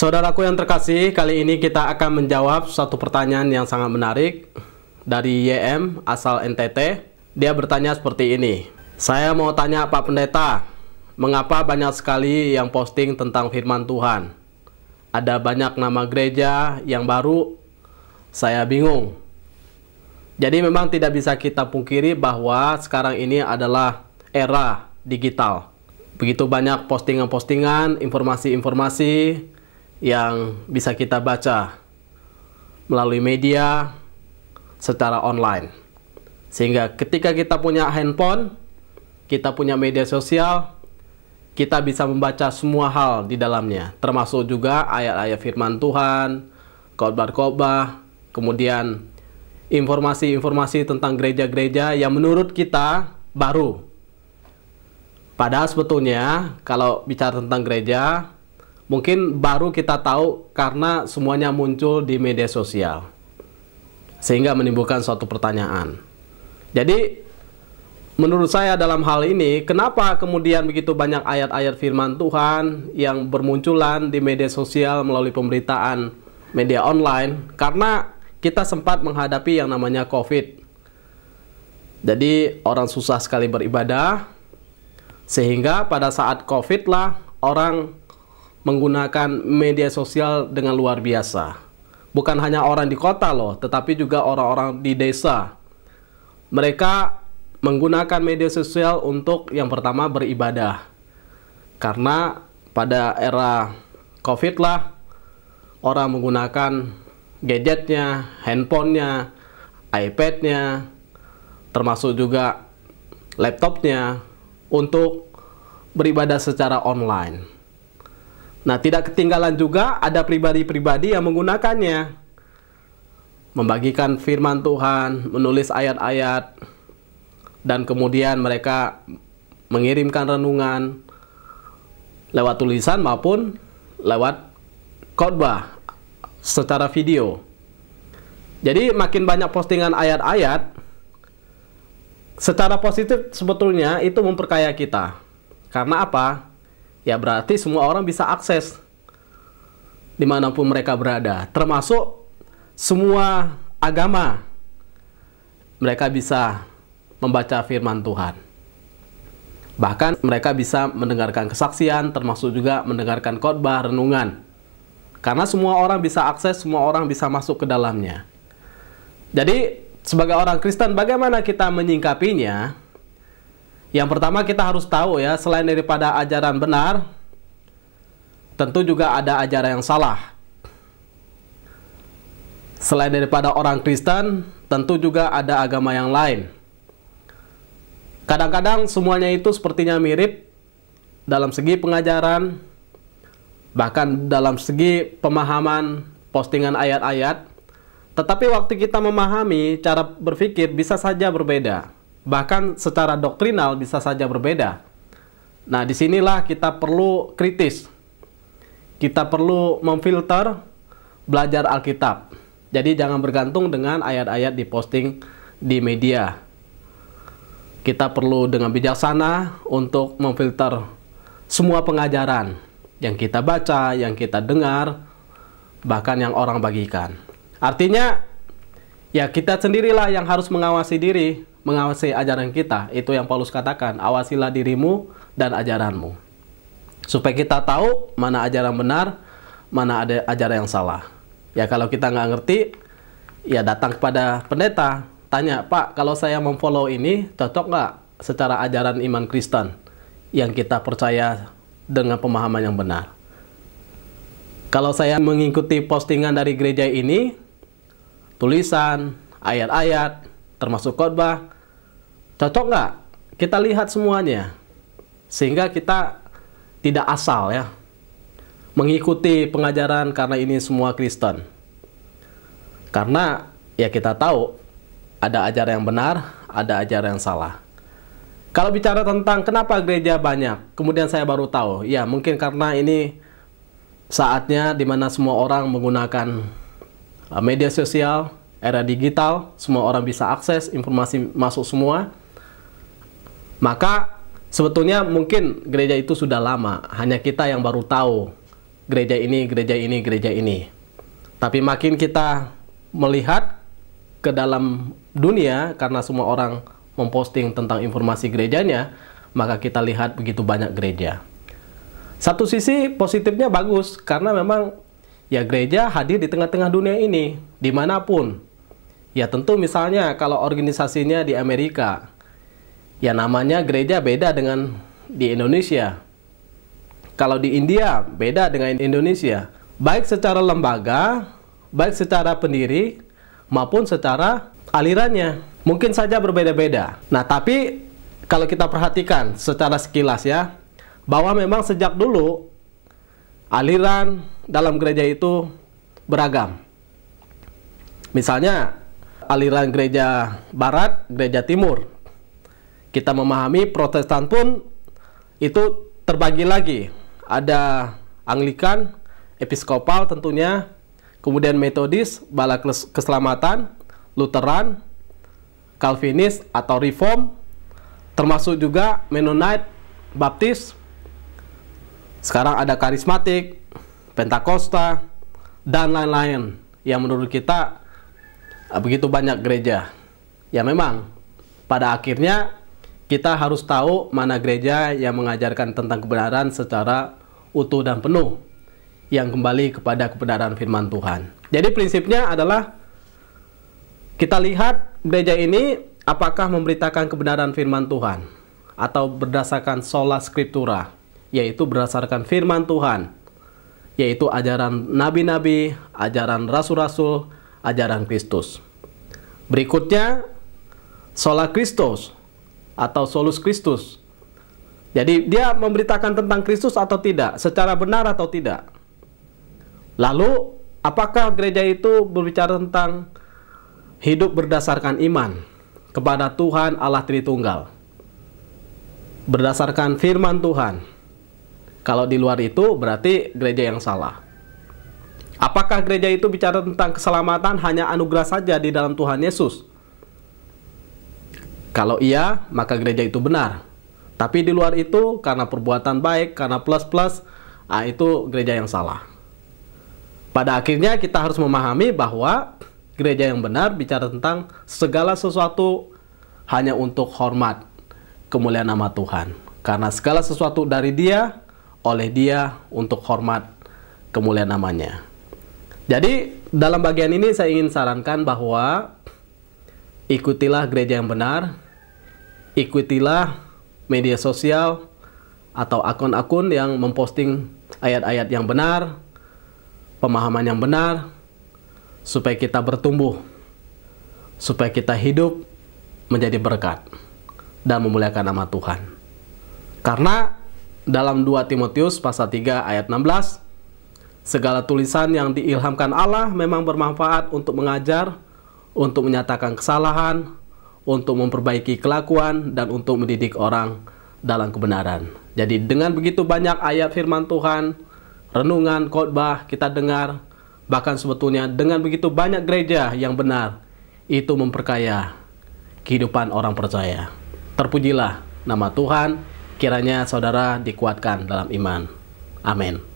Saudaraku yang terkasih, kali ini kita akan menjawab satu pertanyaan yang sangat menarik dari YM asal NTT. Dia bertanya seperti ini. Saya mau tanya Pak Pendeta, mengapa banyak sekali yang posting tentang firman Tuhan? Ada banyak nama gereja yang baru, saya bingung. Jadi memang tidak bisa kita pungkiri bahwa sekarang ini adalah era digital. Begitu banyak postingan-postingan, informasi-informasi yang bisa kita baca melalui media secara online. Sehingga ketika kita punya handphone, kita punya media sosial, kita bisa membaca semua hal di dalamnya, termasuk juga ayat-ayat firman Tuhan, khotbah-khotbah, kemudian informasi-informasi tentang gereja-gereja yang menurut kita baru. Padahal sebetulnya kalau bicara tentang gereja, mungkin baru kita tahu karena semuanya muncul di media sosial. Sehingga menimbulkan suatu pertanyaan. Jadi, menurut saya dalam hal ini, kenapa kemudian begitu banyak ayat-ayat firman Tuhan yang bermunculan di media sosial melalui pemberitaan media online? Karena kita sempat menghadapi yang namanya COVID. Jadi, orang susah sekali beribadah, sehingga pada saat COVID lah, orang menggunakan media sosial dengan luar biasa. Bukan hanya orang di kota loh, tetapi juga orang-orang di desa. Mereka menggunakan media sosial untuk yang pertama beribadah. Karena pada era COVID lah, orang menggunakan gadgetnya, handphonenya, iPadnya, termasuk juga laptopnya untuk beribadah secara online. Nah, tidak ketinggalan juga ada pribadi-pribadi yang menggunakannya. Membagikan firman Tuhan, menulis ayat-ayat, dan kemudian mereka mengirimkan renungan lewat tulisan maupun lewat khotbah secara video. Jadi makin banyak postingan ayat-ayat, secara positif sebetulnya itu memperkaya kita. Karena apa? Ya berarti semua orang bisa akses dimanapun mereka berada, termasuk semua agama. Mereka bisa membaca firman Tuhan. Bahkan mereka bisa mendengarkan kesaksian, termasuk juga mendengarkan khotbah, renungan. Karena semua orang bisa akses, semua orang bisa masuk ke dalamnya. Jadi sebagai orang Kristen, bagaimana kita menyingkapinya? Yang pertama kita harus tahu ya, selain daripada ajaran benar, tentu juga ada ajaran yang salah. Selain daripada orang Kristen, tentu juga ada agama yang lain. Kadang-kadang semuanya itu sepertinya mirip dalam segi pengajaran, bahkan dalam segi pemahaman postingan ayat-ayat. Tetapi waktu kita memahami, cara berpikir bisa saja berbeda. Bahkan secara doktrinal bisa saja berbeda. Nah, disinilah kita perlu kritis. Kita perlu memfilter, belajar Alkitab. Jadi jangan bergantung dengan ayat-ayat diposting di media. Kita perlu dengan bijaksana untuk memfilter semua pengajaran yang kita baca, yang kita dengar, bahkan yang orang bagikan. Artinya, ya kita sendirilah yang harus mengawasi diri, mengawasi ajaran kita. Itu yang Paulus katakan, awasilah dirimu dan ajaranmu. Supaya kita tahu mana ajaran benar, mana ada ajaran yang salah. Ya kalau kita nggak ngerti, ya datang kepada pendeta, tanya, Pak, kalau saya memfollow ini, cocok nggak secara ajaran iman Kristen yang kita percaya dengan pemahaman yang benar? Kalau saya mengikuti postingan dari gereja ini, tulisan, ayat-ayat, termasuk khotbah, cocok nggak? Kita lihat semuanya. Sehingga kita tidak asal ya mengikuti pengajaran karena ini semua Kristen. Karena ya kita tahu ada ajaran yang benar, ada ajaran yang salah. Kalau bicara tentang kenapa gereja banyak, kemudian saya baru tahu, ya mungkin karena ini saatnya dimana semua orang menggunakan media sosial, era digital, semua orang bisa akses, informasi masuk semua. Maka sebetulnya mungkin gereja itu sudah lama, hanya kita yang baru tahu gereja ini, gereja ini, gereja ini. Tapi makin kita melihat ke dalam dunia, karena semua orang memposting tentang informasi gerejanya, maka kita lihat begitu banyak gereja. Satu sisi positifnya bagus, karena memang ya gereja hadir di tengah-tengah dunia ini, dimanapun. Ya tentu misalnya kalau organisasinya di Amerika, ya namanya gereja beda dengan di Indonesia. Kalau di India beda dengan Indonesia. Baik secara lembaga, baik secara pendiri, maupun secara alirannya. Mungkin saja berbeda-beda. Nah tapi kalau kita perhatikan secara sekilas ya, bahwa memang sejak dulu aliran dalam gereja itu beragam. Misalnya aliran gereja barat, gereja timur. Kita memahami Protestan pun itu terbagi lagi. Ada Anglikan, Episkopal tentunya, kemudian Metodis, Bala Keselamatan, Lutheran, Calvinis atau Reform, termasuk juga Mennonite, Baptis. Sekarang ada Karismatik, Pentakosta, dan lain-lain yang menurut kita begitu banyak gereja. Ya memang pada akhirnya kita harus tahu mana gereja yang mengajarkan tentang kebenaran secara utuh dan penuh, yang kembali kepada kebenaran firman Tuhan. Jadi prinsipnya adalah kita lihat gereja ini apakah memberitakan kebenaran firman Tuhan atau berdasarkan sola scriptura, yaitu berdasarkan firman Tuhan, yaitu ajaran nabi-nabi, ajaran rasul-rasul, ajaran Kristus. Berikutnya sola Christus atau solus Christus. Jadi dia memberitakan tentang Kristus atau tidak, secara benar atau tidak. Lalu apakah gereja itu berbicara tentang hidup berdasarkan iman kepada Tuhan Allah Tritunggal, berdasarkan firman Tuhan. Kalau di luar itu berarti gereja yang salah. Apakah gereja itu bicara tentang keselamatan hanya anugerah saja di dalam Tuhan Yesus? Kalau iya, maka gereja itu benar. Tapi di luar itu, karena perbuatan baik, karena plus-plus, itu gereja yang salah. Pada akhirnya kita harus memahami bahwa gereja yang benar bicara tentang segala sesuatu hanya untuk hormat kemuliaan nama Tuhan. Karena segala sesuatu dari Dia, oleh Dia, untuk hormat kemuliaan namanya. Jadi dalam bagian ini saya ingin sarankan bahwa ikutilah gereja yang benar, ikutilah media sosial atau akun-akun yang memposting ayat-ayat yang benar, pemahaman yang benar, supaya kita bertumbuh, supaya kita hidup menjadi berkat dan memuliakan nama Tuhan. Karena dalam 2 Timotius pasal 3 ayat 16, segala tulisan yang diilhamkan Allah memang bermanfaat untuk mengajar, untuk menyatakan kesalahan, untuk memperbaiki kelakuan, dan untuk mendidik orang dalam kebenaran. Jadi dengan begitu banyak ayat firman Tuhan, renungan, khotbah kita dengar, bahkan sebetulnya dengan begitu banyak gereja yang benar, itu memperkaya kehidupan orang percaya. Terpujilah nama Tuhan, kiranya saudara dikuatkan dalam iman. Amin.